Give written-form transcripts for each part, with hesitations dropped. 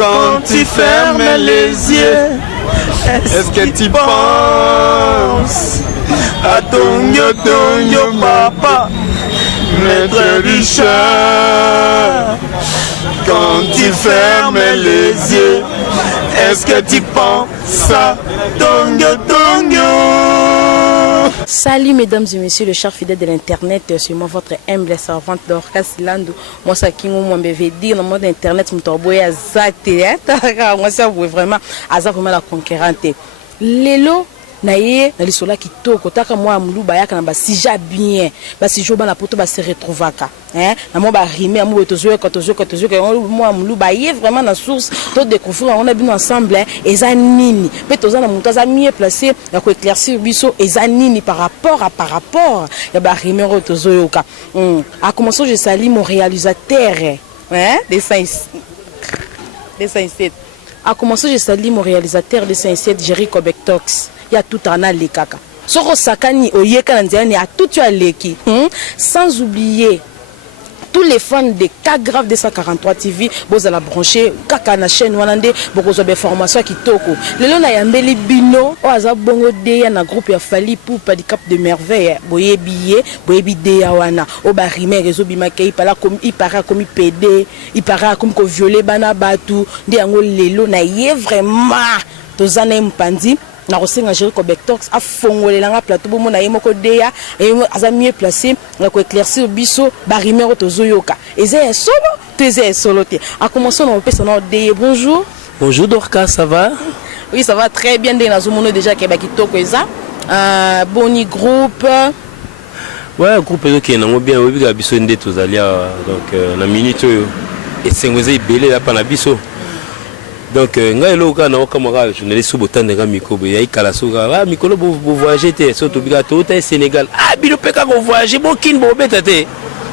Quand tu fermes les yeux, est-ce que tu penses à ton yo papa, maître Richard? Quand tu fermes les yeux, est-ce que tu penses à ton yo? Salut mesdames et messieurs, le chers fidèles de l'internet, c'est moi votre humble servante Dorcas Silando. Moi ça qui moi me dire dans le monde internet mutoboya azate moi ça vraiment la conquérante. Lelo naye na lisola kitoko taka moi mulu bayaka na basija bien basijo bana poto ba se retrouvaka na mo ba rimer mo tozo moi mulu baye vraiment na source to découvrir on a bien ensemble eza nini pe toza na mutu za mieux placé ya ko éclaircir biso eza nini par rapport ya ba rimer tozo yoka a commencer je salue mon réalisateur dessin 7 a commencer je salue mon réalisateur dessin 7 Jerry Kobektox. Il y a tout en les kaka. Soro sakani oyeka nandiani a tout tu leki. Sans oublier tous les fans de K-Grave 243 TV, vous allez brancher kaka na chaîne wanande beaucoup de formation qui toko. Lelo na yambeli bino o aza bongo de na groupe ya Fali pour pas du cap de merveille. Boye billet, boye bide ya wana. O ba rimer rezo bimaka ipala comme ipara comme PD, ipara comme ko violer bana batu. Ndi yango lelo na ye vraiment tozana mpandi. Na rosinga Jerry Kobektox a fongolé la plateau bomo na yemoko deya et aza mieux placé na ko éclaircir biso barimero tozoyoka eze solo te a commencer na personne de bonjour. Bonjour Dorcas, ça va? Oui, ça va très bien de na zomono déjà ke ba kitoko eza boni groupe. Ouais, groupe qui est bien oui ga biso ndé tozalia donc na minute et sengoze belé la pa na biso. Donc ngai loka na okamara journaliste botande ga mikobo ya ikala soka mikolo bo voyager te surtout biga to ta Sénégal bino peka ko voyager bo kin bo beta te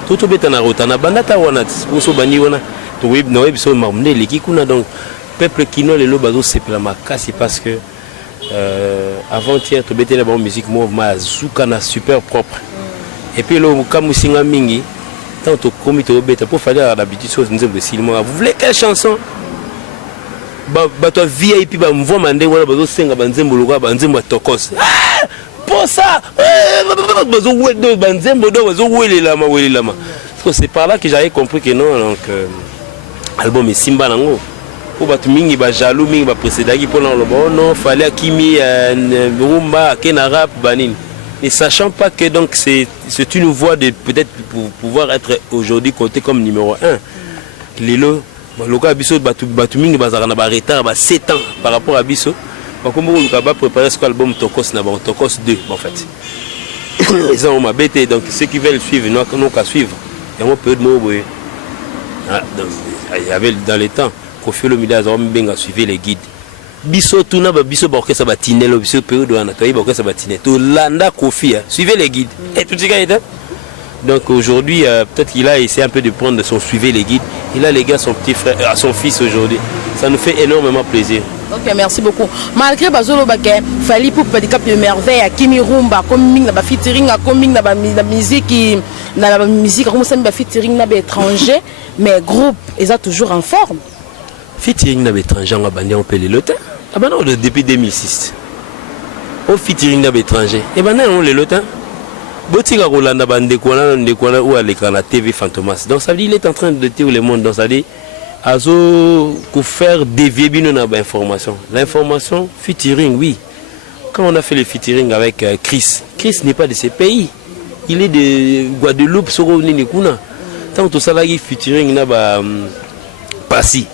to beta na rota na bandata wana so bani wana to web na web so mamne leki kuna donc peuple kino le lo bazo sepela makasi parce que avant-hier to beta la bonne musique mouvement zuka na super propre et puis lo kamusinga mingi tant to komito beta pour faire d'habitude chose nzembe silmo vous voulez quelle chanson bato VIP ba mvo mande wana bazo senga banzembo lokwa banzembo tokos pour ça bazo wedo banzembo do bazo welelama c'est par là que j'avais compris que non donc album Simba nango pour bato mingi ba jaloux mingi ba précédaki pour non non fallait kimi rumba kena rap banine et sachant pas que donc c'est une voix de peut-être pour pouvoir être aujourd'hui côté comme numéro 1 lelo loka biso batu mingi bazaka na ba retard ba 7 ans par rapport à biso ba kombo loka ba préparer ce album Tokos na ba Tokos 2 en fait ils ont ma bête donc ceux qui veulent suivre non qu'à suivre et on peut de mots donc il y avait dans les temps Kofi Olomide azom benga suivre les guides biso tuna ba biso ba orchestre ba tinelo biso période wana to ba orchestre ba tinelo to landa Kofi suivez les guides et tout ça est. Donc aujourd'hui, peut-être qu'il a essayé un peu de prendre son suivi les guides. Il a les gars son petit frère, son fils aujourd'hui. Ça nous fait énormément plaisir. Ok, merci beaucoup. Malgré Bazolo Baké, Fali pour pas de merveille à Kimi Rumba, comme Ming na featuring, comme Ming na musique, comme ça na featuring na étranger, mais groupe, ils sont toujours en forme. Featuring na étranger, on a bandé on peut les loter. Ah ben non, depuis 2006. Au featuring na étranger, et ben non on les loter. Botika Rolanda Bandekwana ou à l'écran la TV Fantomas. Donc ça veut dire qu'il est en train de tuer le monde. Donc ça veut dire qu'il faire dévier l'information. L'information, featuring, oui. Quand on a fait le featuring avec Chris n'est pas de ce pays. Il est de Guadeloupe, Soro Ninikuna. Tant que ça là, il featuring n'a pas Passy.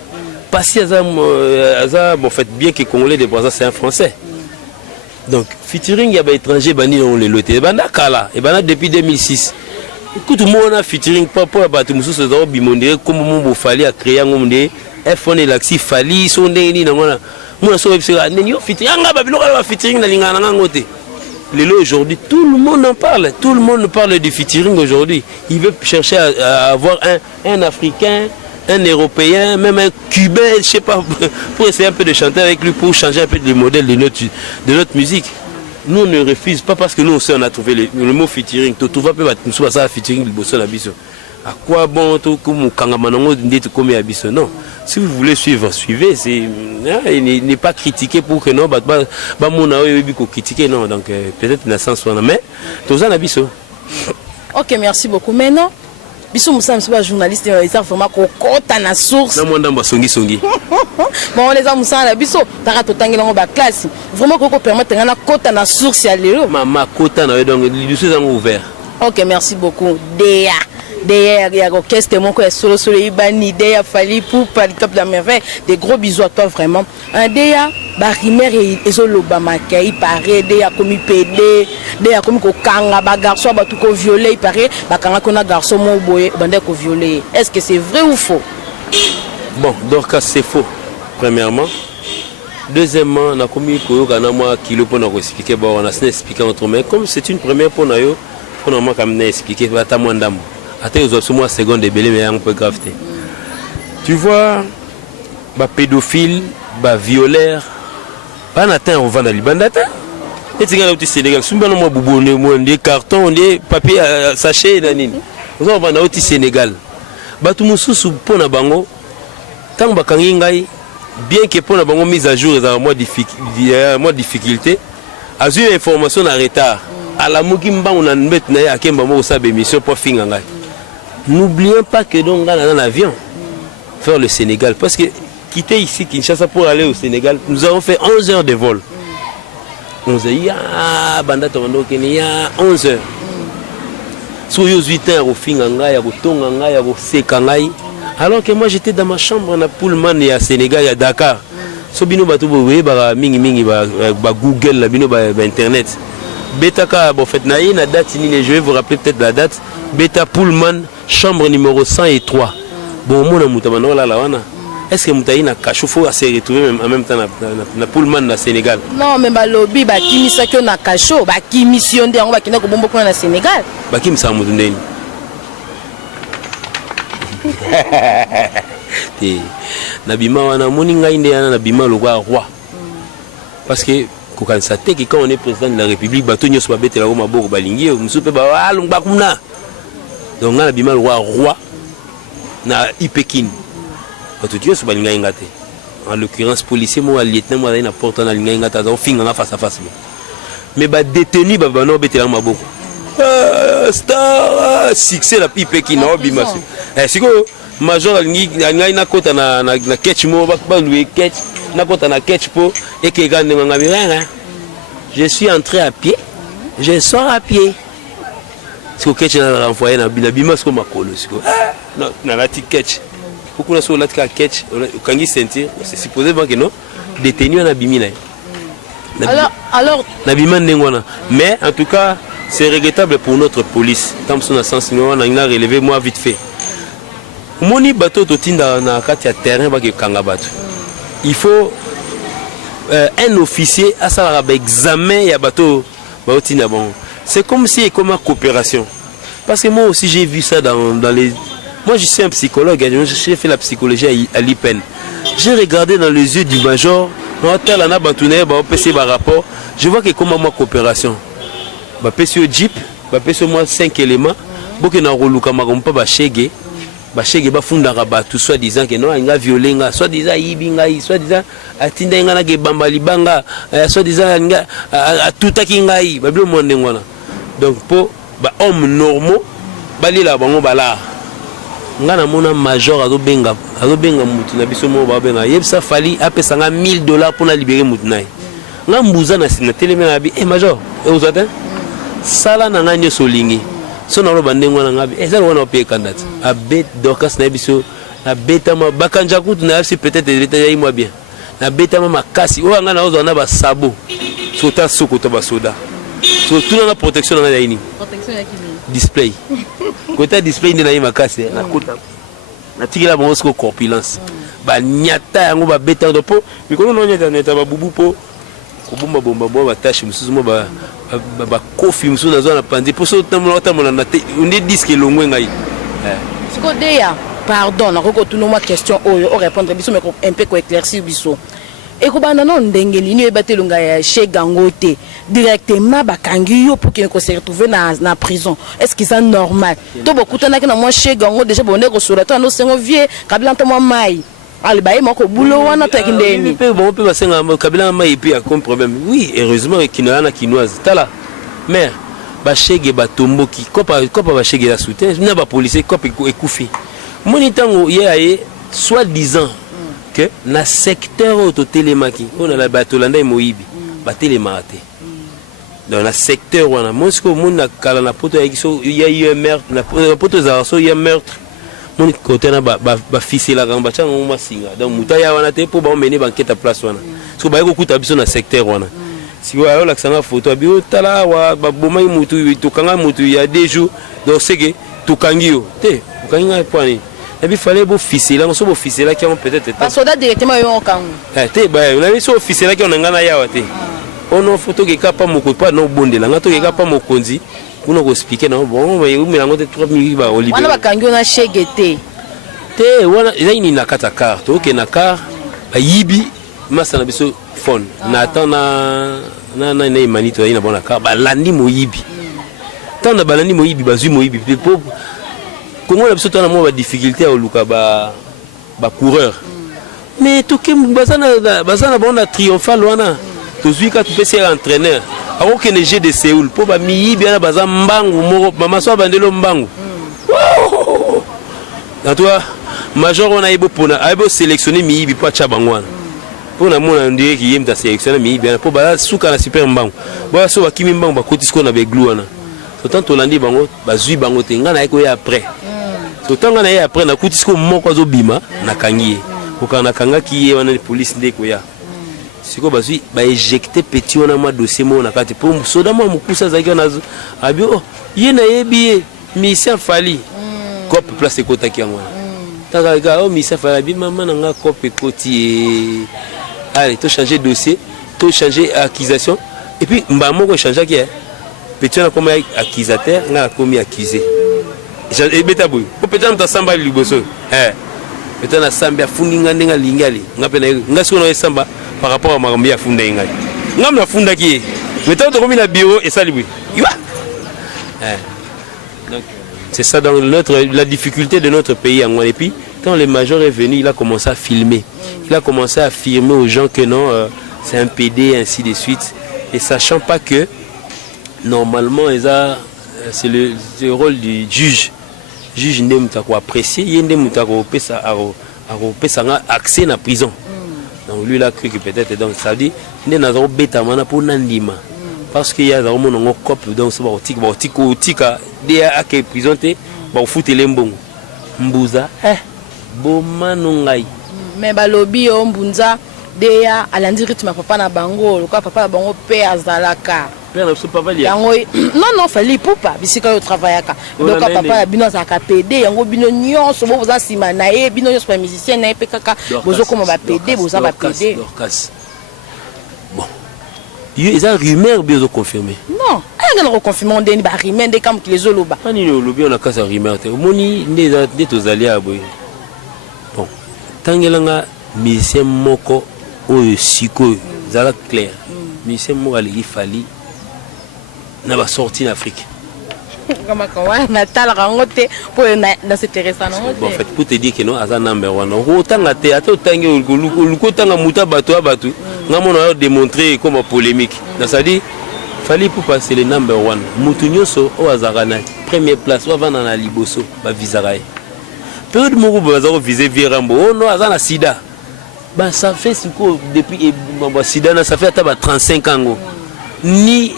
Passy, en fait, bien que Congolais de Brazza, c'est un Français. Donc, featuring, il y a des étrangers, on les loté. Et depuis 2006. Écoute, moi, on a featuring, pas pour abattre, nous sommes comme on fallait créer un monde, F1 et l'axi, fallait, son déni, moi, on a featuring, aujourd'hui, tout le monde en parle. Tout le monde parle du featuring aujourd'hui. Il veut chercher à avoir un Africain, un Européen, même un Cubain, je sais pas, pour essayer un peu de chanter avec lui, pour changer un peu le modèle de notre musique. Nous, on ne refuse pas parce que nous aussi, on a trouvé le mot featuring. Tout va peut être ça featuring, le bosso la biso. À quoi bon tout comme Kangamanongo dit comme Abisso? Non. Si vous voulez suivre, suivez. Il n'est pas critiqué pour que non, critiquer non. Donc peut-être dans le sens où mais tout ça Abisso. Ok, merci beaucoup. Maintenant, Bissou Moussa, je suis journaliste, ils savent vraiment qu'on compte à la source. Non, moi, je suis songi. Bon, les gens Moussa, la Bissou, tu as tout en bas classe. Vraiment qu'on permet de faire compte à la source. Ma côte, donc, les dossiers sont ouverts. Ok, merci beaucoup. D'ailleurs, il y a orchestre mon quoi solo Ibani, d'ailleurs Fali pour par le cap de la merveille. Des gros bisous à toi vraiment. D'ailleurs, Barimer et Ezolobama qui paraît d'ailleurs comme PD, d'ailleurs comme Kokanga, ba garçon ba tout ko violé, il paraît ba kanga kona garçon mo boye bande ko violé. Est-ce que c'est vrai ou faux? Bon, donc c'est faux. Premièrement, deuxièmement, on a commis koyoka na moi kilo pour nous expliquer bon on a expliqué entre mais comme c'est une première pour nous on a quand même expliquer ba ta moi ndam. Attends, ils ont moi seconde de belé mais un peu grave. Tu vois, bah pédophile, bah violeur, pas n'atteint au vent d'Alibandata. Et tu regardes au Sénégal, si on a moi boubou, on des cartons, on des papiers sachets, nanine. Nous avons au Sénégal. Bah tout le monde sous pour na bango. Tant bah kangingai, bien que pour na bango mise à jour dans moi difficulté, a eu information en retard. À la mugimba on a met na akemba mo sa émission pour fingangai. N'oublions pas que donc dans l'avion faire le Sénégal parce que quitter ici Kinshasa pour aller au Sénégal nous avons fait 11 heures de vol. 11 heures banda tondo Kenya 11 heures. Sur 8 heures au fingangai au tongangai au sekangai alors que moi j'étais dans ma chambre na Pullman et à Sénégal à Dakar. So bino batu bowe ba mingi ba Google la bino ba internet. Betaka bon fait na date ni je vais vous rappeler peut-être la date. Beta Pullman chambre numéro 103. Bon mon amutamano là wana. Est-ce que mutayi na kachofo a se retrouver même en même temps na Pullman na Sénégal? Non mais ba lobby ba kimisa ko na kacho ba kimission de on ba kina ko bombo ko na Sénégal. Ba kimisa mudundeni. Na bima wana moninga inde na bima le roi. Parce que quand on est président de la République, bato nyos ba betela ko maboko balingi musupe ba alungba kumna. Donc on a le roi na Ipekin. En l'occurrence policier moi lieutenant moi na porte na linga ngata donc finga face à face. Mais ba détenu ba no betela maboko. Star succès la Ipekin na bimasu. Siko major lingi na kota na catch mo ba louer catch na kota na catch po et que gande nga bien. Je suis entré à pied, je sors à pied. Si vous avez renvoyé dans le bima, c'est comme un colo. Non, dans la catch. Pourquoi on a la catch, quand il sentit, c'est supposé que non, détenu dans la bimina. Alors. Mais en tout cas, c'est regrettable pour notre police. Tant que son sens, on a relevé moi vite fait. Moni bateau totinda na kati ya terrain ba ke kanga bateau. Il faut un officier à ça examen ya bateau ba otinda bon. C'est comme si comme une coopération. Parce que moi aussi j'ai vu ça dans les... Moi je suis un psychologue, j'ai fait la psychologie à l'IPEN. J'ai regardé dans les yeux du major, je vois que comme moi coopération. Je suis au jeep, je suis moi 5 éléments. Je suis soit disant que non, il a violé, soit disant il soit disant soit disant tout donc pour hommes normaux bali la bango bala ngana mona major azobenga mutu na biso mo babenga yebsa fali apesa nga $1000 pour na libérer mutu nae nga mbuza na teleme na bi major ozata sala na nga nyoso lingi so na roba ndengo na ngabi ezalo wana pe kandat abet dokas na biso na betama bakanja kutu na si peut-être détailler moi bien na betama makasi o nga na ozo na ba sabo sota soko to ba soda. So tout la protection dans la ligne. Protection ya kimi? Display. Côté display ndina yima kase na kota. Na tikila bango ko corpulence. Ba nyata yango ba beta do po. Mikono no nyata neta ba bubu po. Ko bomba bomba bo ba tashi mususu mo ba kofi mususu na zo na pandi. Po so tamona na te undi disque longwe ngai. Siko deya, pardon, na ko tout no ma question o répondre biso mais un peu ko éclaircir biso. ekobanda non ndenge nini ebatelunga ya chez Gangote directement bakangi yo pour qu'il ne se retrouve na prison. Est-ce que c'est normal? To bokutana na moi chez Gango déjà bonde ko sura to no sengo vie kabila to moi mai. Ali baye moko bulo wana to kindeni. Bon peut basenga kabila mai puis a comme problème. Oui, heureusement qu'il na kinoise. Tala. Mais ba chege ba tombo ki kopa ba chege la soutien na ba policier kopa ekufi. Moni tango ye soit disant que na secteur auto télémaki on a la batolanda et moyibi ba télématé. Dans le secteur où on a Moscou, on a kala na poto il y a eu un meurtre, na poto zaraso il y a un meurtre. Mon côté na ba fils la gamba changa on singa. Donc mutaya wana te pour ba mener banquette à place wana. Parce que ba ko kuta biso na secteur wana. Si vous avez la photo bio tala wa ba bomai mutu to kanga mutu il y a des jours donc c'est que to kangio te kanga point. Et puis il fallait beau fils là on so beau fils là qui ont peut-être pas soldat directement yo kangu. Te ba on avait so fils là qui on ngana yawa te. On photo qui pas moko pas non bonde là ngato qui pas mokonzi pour nous expliquer non bon mais on melango de 3 minutes ba olivier wana bakangi na chegete te wana eza ni na kata carte OK na car ba yibi masa na biso phone na atana na imanito ina bona car ba landi moyibi tanda balandi moyibi bazui moyibi po kongo na biso tana mo ba difficulté au luka ba coureur mais to ke bazana bona triomphal wana tozui ka tu peux ser entraîneur ako kene jeu de Séoul po ba miyibi na baza mbangu moko mama so bandelo mbangu na toi major on a ebo pona ebo sélectionner miyibi po cha bangwana po na mona ndie ki yemta sélectionner miyibi po ba suka na super mbangu ba so bakimi mbangu ba kotisko na beglu wana so tant tolandi bango bazui bango te ngana eko ya après so tant ngana ya après na kotisko moko zo bima na kangiye ko kana kanga ki ye wana police ndeko ya siko bazui ba éjecter petit wana ma dossier mo na kati po soda mo mukusa zaki na abio ye na yebi mission fali cop place kota ki ngwana taka ga o mission fali maman nga cop koti allez to changer dossier to changer accusation et puis mba moko changer ki petit na comme accusateur nga comme accusé et beta boy po petit na samba liboso petit na samba fungi ngande nga lingali ngapena nga siko na samba par rapport à Marambia Funda Ingai. Ngam na Funda qui est. Maintenant, on a un bureau et ça, lui. C'est ça dans la difficulté de notre pays. Et puis, quand le major est venu, il a commencé à filmer. Il a commencé à affirmer aux gens que non, c'est un PD, ainsi de suite. Et sachant pas que, normalement, c'est le rôle du juge. Le juge n'est pas apprécié, il n'est pas accès à la prison. Donc lui il a cru que peut-être donc ça dit il n'a pas bêta mana pour nandima parce qu'il y a vraiment un cop donc c'est tika dia a que présenté ba foutre les mbongo mbuza bomanungai mais balobi o mbunza dia alandi rythme papa na bango le papa na bango pe azalaka non fallait poupa bisika yo travaillaka donc papa bino za ka PD yango bino nyonso bo za sima na ye bino nyonso pa musicien na pe kaka bozo comme ba PD boza ba PD bon ils a rumeur bien confirmé non elle a confirmé on deni ba rumeur de comme les oloba ani le lobby on a kasa rumeur te moni nde tozali aboy bon tangelanga musicien moko o siko zala clair musicien moko ali fali na ba sorti en Afrique. Comment na tala rangote pour dans cette intéressant non. Bon en fait pour te dire que non aza number 1. Otanga te ato tangi oluko tanga muta bato abatu. Ngamo na démontrer comme polémique. Donc ça dit fallait pour passer le number 1. Mutu nyoso o azarana première place avant na liboso ba visa. Période moko bazaro viser Virambo. Oh non azana sida. Bah ça fait depuis sida ça fait ata 35 ans. Ni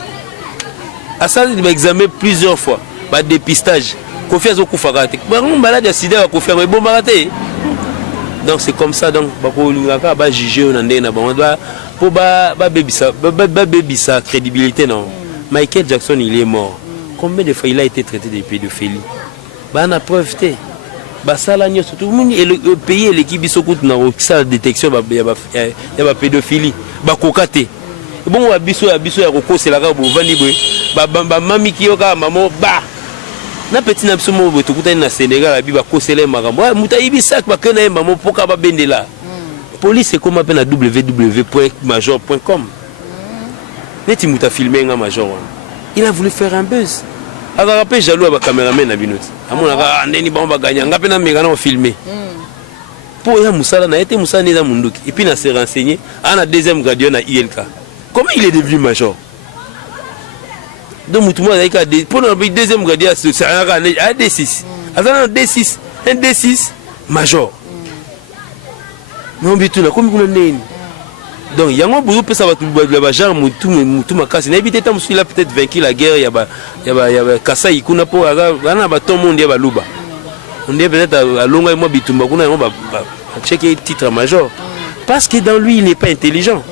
à ça il va examiner plusieurs fois ba dépistage confiance au kufakate ba malade sida ba confiance ba bombarate donc c'est comme ça donc ba ko lingaka ba juger on ndé na ba pour ba bebisa crédibilité non Michael Jackson il est mort combien de fois il a été traité de pédophilie ba na preuve té ba sala nyo surtout le pays l'équipe biso na sa détection ba pédophilie ba kokate bon wa biso ya kokosela ka bo vandi boy ba mami ki yoka mamo ba na petit na biso mo boto kutani na Sénégal abi ba kosela makambo muta ibi sak ba kena mamo poka ba bendela police c'est comme appelle à www.major.com. Neti muta filmé un major. Il a voulu faire un buzz. Alors après jaloux à caméraman à binoti. À mon avis, neni bamba gagner. On a peine à me filmer. Pour y a Moussala n'a été Moussa Neda Munduki. Et puis il s'est renseigné. À la deuxième gradient à ILK. Comment il est devenu major? Donc Moutouma a dit pour le deuxième gradient c'est un D6. Un D6, un D6 major. Non, mais tout là, comme vous l'avez dit. Donc, il y a un peu de ça, tout ma casse. N'habitez pas, il a peut-être vaincu la guerre. Il y a Kassa, il y a tout le monde, il y a Luba. On est peut-être à Longa et moi, Bitumba, on va checker le titre major. Parce que dans lui, il n'est pas intelligent.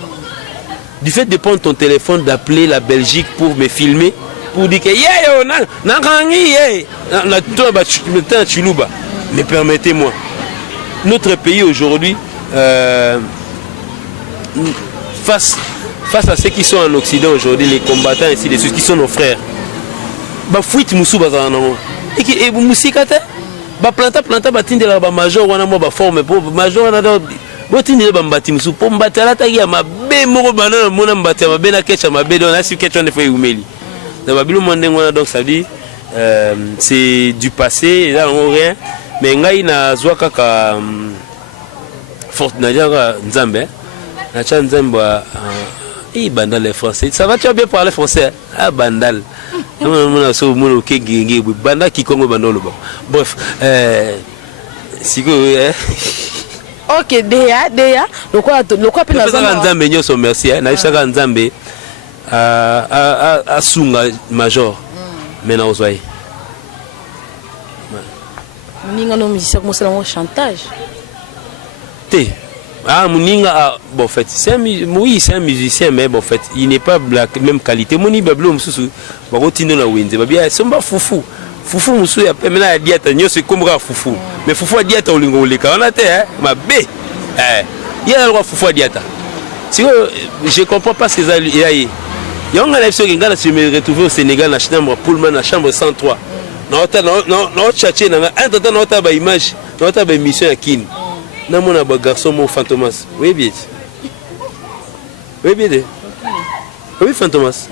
Du fait de prendre ton téléphone, d'appeler la Belgique pour me filmer, pour dire que mais permettez-moi, notre pays aujourd'hui, face à ceux qui sont en Occident aujourd'hui, les combattants ainsi de suite, qui sont nos frères, bah fuite musu bazana et qui musikate bah planta batinde la major wana mo ba forme pour major wana botinde ba mbati musu pour mbatala ta ya mabe moko banana mona mbati mabe na kecha mabe don asi kecha ne fait umeli na babilo mondengo wana. Donc ça dit c'est du passé là on rien mais ngai na zwa kaka forte Nadia Nzambe, Nacha Nzambe, Bandal est français. Ça va, tu as bien parlé français? Ah, Bandal. Bandal qui congo Bandal. Bref, si vous. Ok, Déa. Le quoi peut nous dire? Nzambe, nous sommes merci. Nacha Nzambe, à Sunga Major. Maintenant, vous voyez. Nous avons musicien comme ça, un chantage. Ah, Mouninga, bon, en fait, c'est un musicien, mais bon, en fait, il n'est pas de la même qualité. Mouni Bablo, Moussou, Barotino na Winze, Babia, c'est un foufou. Foufou, Moussou, il y a maintenant à Diata, c'est comme un foufou. Mais Foufou à Diata, on a été, ma B. Il y a le droit Foufou à Diata. Si je ne comprends pas ces alliés. Il y a une élection qui je me retrouvé au Sénégal, dans la chambre Pullman, dans la chambre 103. Dans notre tchatché, dans notre image, dans notre émission à Kin. Non, mon garçon, mon Fantomas. Oui, bien. Oui, bien. Oui, Fantomas.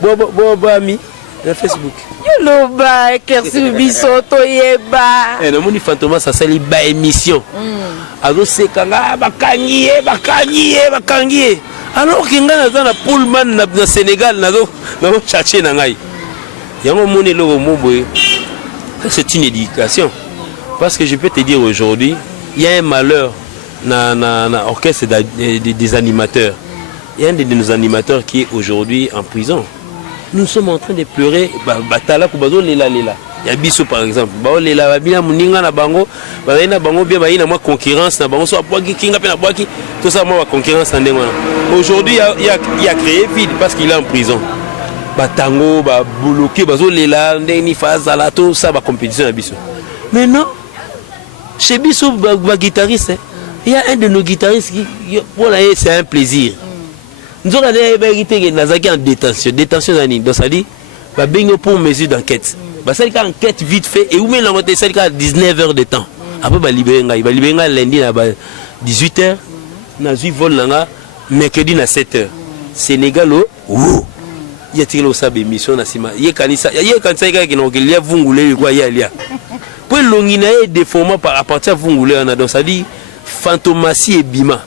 Bon, ami, sur Facebook. Yoloba, Kersi Bisoto, Yeba. Et non, mon Fantomas, ça c'est une émission. Alors, c'est Kanga, Bakangié. Alors, qu'il y a un Pullman dans Sénégal, dans le tchatché, il y a un monde, c'est une éducation. Parce que je peux te dire aujourd'hui, il y a un malheur dans l'orchestre des animateurs. Il y a un de nos animateurs qui est aujourd'hui en prison. Nous sommes en train de pleurer. Il y a Bissou par exemple. Il y a concurrence. Tout ça, concurrence. Aujourd'hui, il a créé vide parce qu'il est en prison. Tango, bloqué, tout ça, compétition à Bissou. Mais non. Chez Bissou, guitariste, il y a un de nos guitaristes qui, c'est un plaisir. Nous avons été en détention. Détention, donc ça dit, pour mesure d'enquête. C'est une enquête vite fait et où met l'enquête, c'est 19 heures de temps. Après, il va libérer lundi à 18 h, il y a vol mercredi à 7 h. Sénégal, il y a tiré au sable émission. Il y a pour l'ongina est déformé à partir de Vungoulé, donc ça dit Fantomassi et Bima.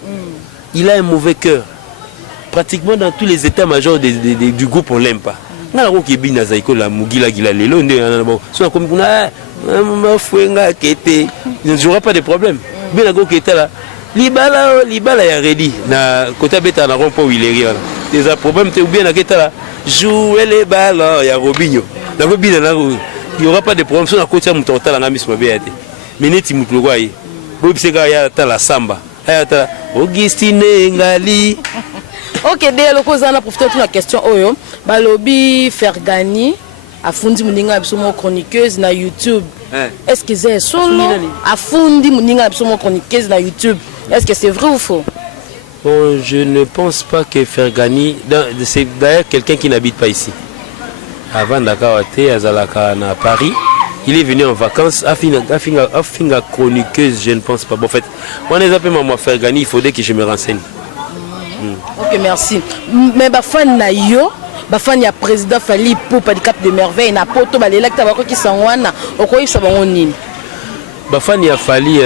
Il a un mauvais cœur. Pratiquement dans tous les états-majors du groupe, on ne l'aime pas. Il y a un qui est bien à la Mugila Gilalelo, il ne jouera pas de problème. Bien qui était là. Libala est ready. Côté bêta, on n'a pas où il est. Les problèmes, tu es bien là. Jouer les ballons, il y a Robinho. Il n'y aura pas de problème sur la côte de la Miss Mabéate. Mais net il moutouraï. Bobsega ya la samba. Augustine Ngali. Ok, dès le cause on a profité de la question oyo. Balobi Fergani a fundi muninga bisomo chroniqueuse na YouTube. Est-ce que c'est solo a fundi muninga bisomo chroniqueuse na YouTube? Est-ce que c'est vrai ou faux? Bon, je ne pense pas que Fergani, c'est d'ailleurs quelqu'un qui n'habite pas ici. Avant Dakawate, Azalaka à Paris, il est venu en vacances, Afinga chroniqueuse, je ne pense pas. Bon, en fait, moi, les appels à faire gagner, il faudrait que je me renseigne. Ok, merci. Mais bafan na yo, bafan ya président Fally Ipupa du Cap de Merveille na poto balelakta bako ki sangwana okoyisa bango nini? Bafan ya Fally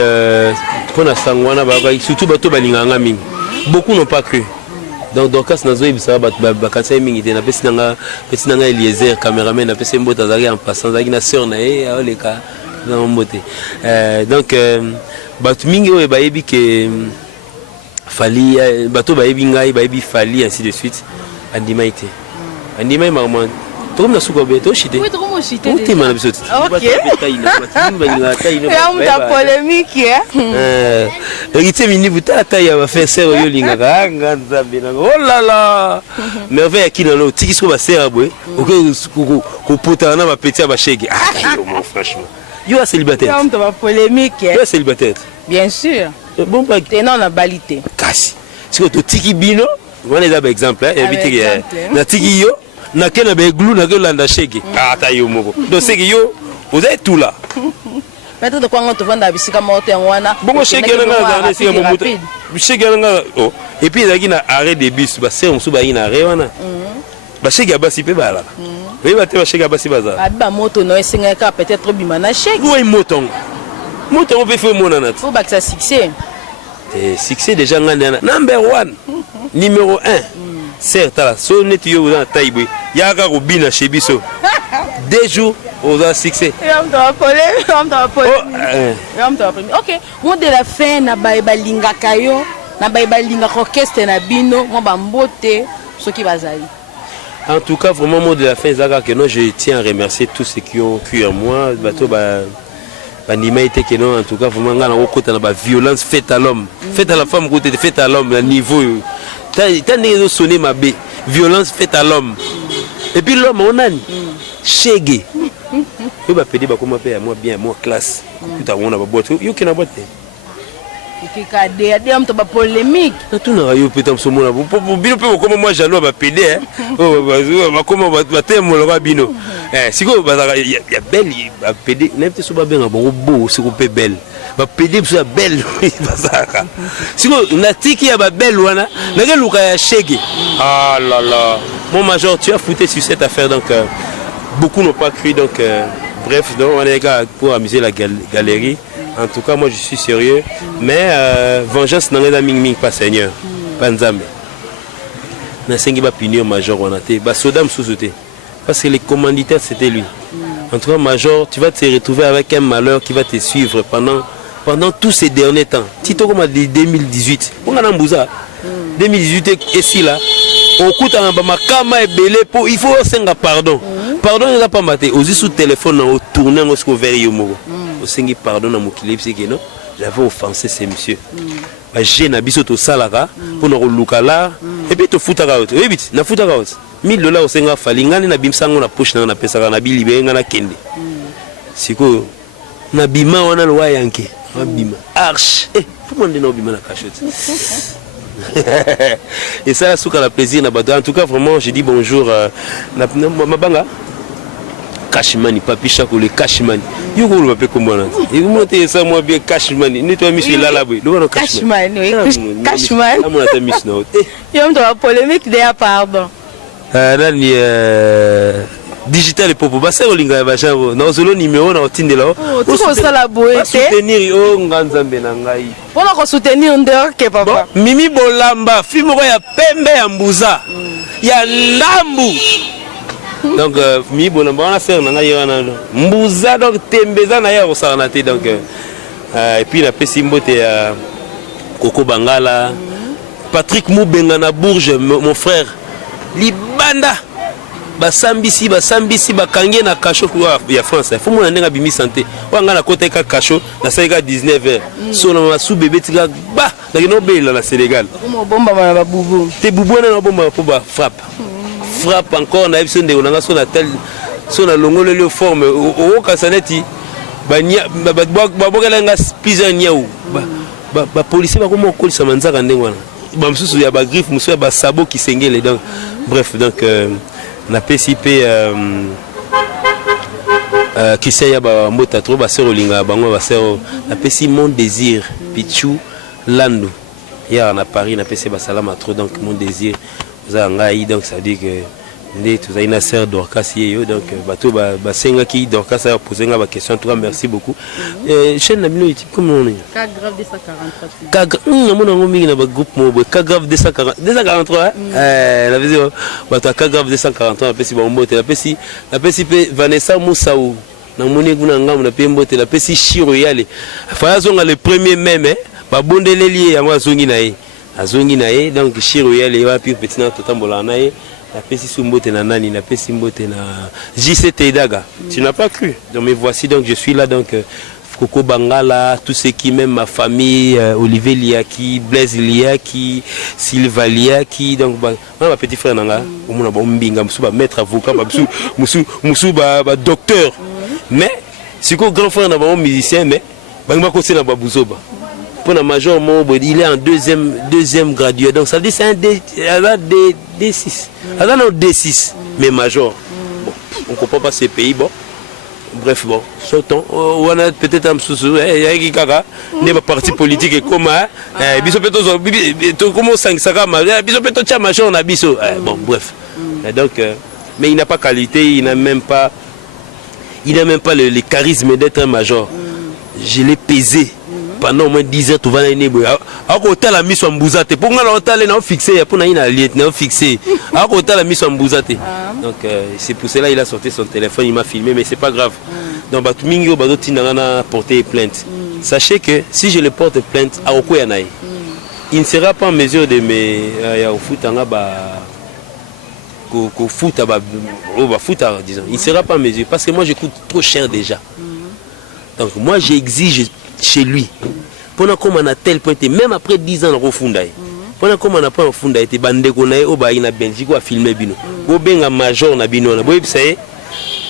pour na sangwana surtout bato balinganga mingi. Beaucoup n'ont pas cru. Donc cas nazo ibisa bakatsa mingi te na pesinanga Eliezer cameraman na pesi mbota zaki en passant zaki na sœur na oleka na mbote. Donc bato mingi oyo bayebi ke Fally bato bayebi ngai bayebi Fally ainsi de suite andima ite andima maman to comme na suko beto chite oui to comme chite tout mana biso OK ya muta polémique héritier mini buta taille va faire ser yo lingaka nganza bina oh là là merveille qui dans tiki so ba ser boy ko pota na ba petit ba shege yo mon franchement yo célibataire ya muta polémique yo célibataire bien sûr bon pas tenant na balité kasi si to tiki bino on est un exemple hein habité na tiki yo na kena be glou na ke landa shege ata yo moko donc c'est que yo vous êtes tout là maintenant de quoi on te vend à bisika morte wana bongo shege na na sika momuta shege na oh et puis il y a arrêt de bus ba c'est on sou ba ina arrêt wana ba shege basi pe bala oui ba te ba shege basi baza ba moto no esenga ka peut-être bima na shege oui moto on peut faire mon anat faut ba que ça succès et succès déjà ngana number 1 numéro 1 certes là so net yo dans taibwe yaka ko bina chez biso 2 jours aux succès ok mot de la fin na balinga kayo na balinga orchestre na bino mo bambote soki bazali. En tout cas vraiment mot de la fin zaka que non je tiens à remercier tous ceux qui ont cru en moi bato ba Bandima était que non en tout cas vraiment ngana okota na ba violence faite à l'homme faite à la femme côté faite à l'homme à niveau t'as né sonné ma bé violence faite à l'homme et puis l'homme on a shege yo ba pedi ba comment faire moi bien moi classe tout à on a ba boîte yo qui na boîte ikika de am to ba polémique tout na yo peut so mona pour bino pe comme moi jaloux ba pedi hein ba comment ba temo lo ba bino siko ba ya belle ba pedi n'importe so ba bien bon beau siko pe belle ba pedi so belle bazaka siko na tiki ya ba belle wana na ke luka ya shege ah là là mon major tu as fouté sur cette affaire donc beaucoup n'ont pas cru donc bref donc on est là pour amuser la galerie. En tout cas, moi je suis sérieux. Mais vengeance n'a rien ming pas Seigneur. Pas Nzambe. N'a pas punir Major Wanate. Bah Sodam sous-sauté. Parce que les commanditaires c'était lui. En tout cas, Major, tu vas te retrouver avec un malheur qui va te suivre pendant tous ces derniers temps. Tito comme 2018. On a 2018 ici là. On coûte un bamakama et belé pour il faut senga pardon. Pardon il a pas maté. Aussi sous téléphone on tourner on se vers yomo. Au sengi pardon à mokili c'est que non j'avais offensé ces monsieur ba j'ai na biso to salaka pour no lukala et puis to futaka auto et bit na futaka auto $1000 au senga falingani na bimsango na poche na pesa na bilibenga na kende siko na bima wana lo yanke na bima arche pour monde na bima na cachotte et ça souka la plaisir na bado en tout cas vraiment je dis bonjour na mabanga Cashmani, papi chako le Cashmani. You go le papi comment là? Il vous montre ça moi bien Cashmani. Ni toi monsieur là là boy. Le Cashmani, oui. Cashmani. Amona ta miss no. Yo me polémique déjà pardon. Là ni digital popo ba sero linga ba chavo. Na solo numéro na otinde là. Tout ça la boete. Soutenir o nganzambe na ngai. Pona ko soutenir ndeur ke papa. Mimi Bolamba, film ya pembe ya mbuza. Ya ndambu. Donc mi bona bana faire na ngai wana mbuza donc tembeza na ya osana te donc et puis na pesi mbote ya Koko Bangala Patrick Mubenga na Bourges mon frère libanda basambisi bakange na kasho ya France faut mon ndenga bimi santé wanga na kota ka kasho na saika 19h so na masu bébé tika ba na no bela na Sénégal ko bomba ba bubu te bubu na bomba po ba frappe frappe encore na episode on a son a longolo le forme au kasaneti ba bokelanga plusieurs nyau ba policier ba komo kolisa manzaka ndengwana ba msusu ya ba griffe musu ya ba sabo ki sengele donc bref donc na PCP Christian Yaba Mota trop ba sœur Olinga bango ba sœur na pesi mon désir Pichou Lando hier à Paris na pesi ba salama trop donc mon désir za ngai donc ça veut dire que ndé tout ça une sœur Dorcas yo donc bato ba senga ki Dorcas a posé nga ba question en tout cas merci beaucoup chaîne na bino YouTube comme on est cas grave 243 cas mon ngomi na ba groupe mo cas grave 243 la vision bato cas grave 243 na pesi ba mbote la pesi pe Vanessa Moussaou na moni kuna ngamu na pe mbote la pesi Chiro yale fa zonga le premier même ba bondeleli ya mwazongi na ye donc Chiro yale wa pi petit na totambola na ye la pesi Sumbote na nani na pesi Mbote na JCT Daga. Tu n'as pas cru. Donc me voici donc je suis là donc Coco Bangala, tous ceux qui même ma famille Olivier Liaki, Blaise Liaki, Sylva Liaki donc ma petit frère nanga omona ba mbinga musu ba maître avocat ba musu ba docteur. Mais c'est que grand frère na ba musicien mais ba ko na ba buzoba. Pour la major il est en deuxième gradué donc ça dit c'est un D6 alors D6 mais major bon on comprend pas ces pays bon bref bon sautons on a peut-être un sous qui kaka n'est pas parti politique et comment biso peut comment 5 ça biso peut tia major na biso bon bref donc mais il n'a pas qualité il n'a même pas le charisme d'être un major je l'ai pesé pendant au moins 10 heures, tu vas aller à côté la mise en bouzate. Pour moi, on a fixé, pour nous, on a fixé. À côté la mise en bouzate. Donc, c'est pour cela qu'il a sorti son téléphone, il m'a filmé, mais c'est pas grave. Donc, Batumingo, Badotina a porté plainte. Sachez que si je le porte plainte, à Okoyanaï, il ne sera pas en mesure de me foot disons. Il ne sera pas en mesure parce que moi, je coûte trop cher déjà. Donc, moi, j'exige chez lui. Pendant qu'on a tel point, même après 10 ans, on a fait pendant qu'on a pas funda été bandé qu'on a au bain na Belgique ou à filmer bino. Au benga major na bino na boy psaye.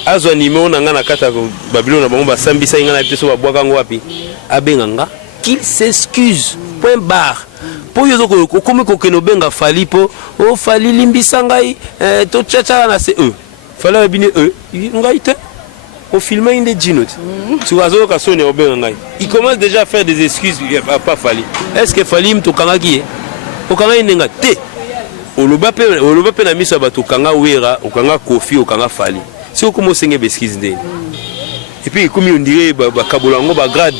Azo numéro na ngana kata Babylone na bomba sambisa ngana pete so babwaka ngwapi. Abenganga qu'il s'excuse. Point barre. Po yozo ko comme ko keno benga fali po o fali limbisa ngai to chacha na se fala bino ngai te. Au film il est djinot. Il commence déjà à faire des excuses, il n'a pas fallu. Est-ce que Fali m'tokanga qui est? Okanga inenga te. Olobape na miso ba tokanga wera, okanga kofi, okanga Fali. Si on commence à faire des excuses ndé. Et puis comme on dirait ba kabolango ba grade.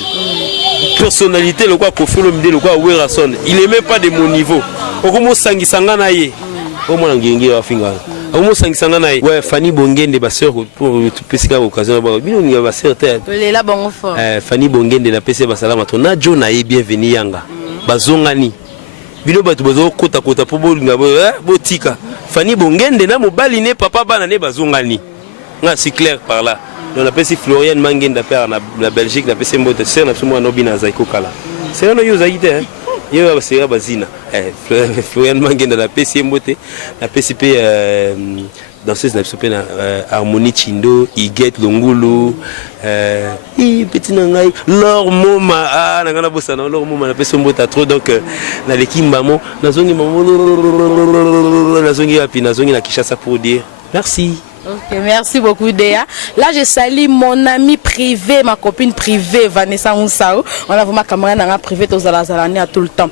Personnalité le quoi kofi lo mdé le quoi wera son. Il est même pas de mon niveau. On commence à sanga na ye. Au moins ngenge wa finga. Au sangana na ouais Fanny Bongende ba sœur pour pesika occasion ba bino ni ba sœur terre le la bango fort Fanny Bongende na pese ba salama to na jo na ye bienvenue yanga bazongani bino bato bazo kota po bolinga botika Fanny Bongende na mobali ne papa bana ne bazongani nga c'est clair par là on appelle si Florian Mangenda père na Belgique na pese mbote sœur na somo no bina zaiko kala c'est no yo zaite il va se bazina Florian Mangenda la PC mbote la PCP danseuse na PCP na Harmonie Chindo Iget Longulu petit nangai leur moma na ngana bossa na leur moma na PC mbote trop donc na l'équipe nazongi nazongi na Kinshasa pour dire merci. Ok, merci beaucoup Déa. Là, je salue mon ami privé, ma copine privée, Vanessa Moussao. On a vraiment camarade privé tous à la tout le temps.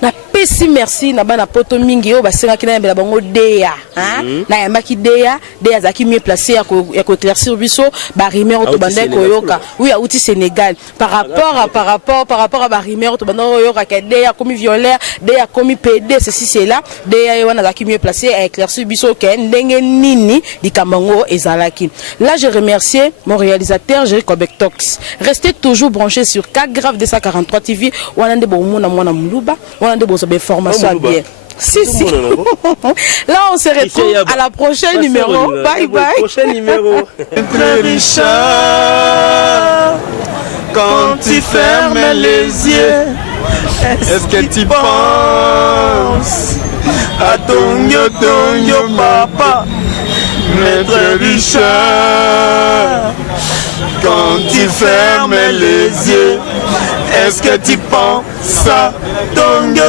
Na pesi merci na bana poto mingi yo basenga kina mbela bango Déa hein na yamba ki Déa zaki mieux placé ya ko éclaircir biso ba rimero to banda ko yoka oui a outil Sénégal par rapport à ba rimero to banda ko yoka ka Déa comme violaire Déa comme PD ceci c'est là Déa wana zaki mieux placé à éclaircir biso ke ndenge nini di kamango ezalaki. Là je remercie mon réalisateur Jerry Kobektox. Restez toujours branchés sur K Grave 243 TV wana nde bo mona mwana muluba on a des formations bien. Si. Là, on se retrouve à la prochaine numéro. Bye bye. Prochain numéro. Très Richard, quand tu fermes les yeux, est-ce que tu penses à ton yo papa, Maître Richard? Quand tu fermes les yeux, est-ce que tu penses à ton yo?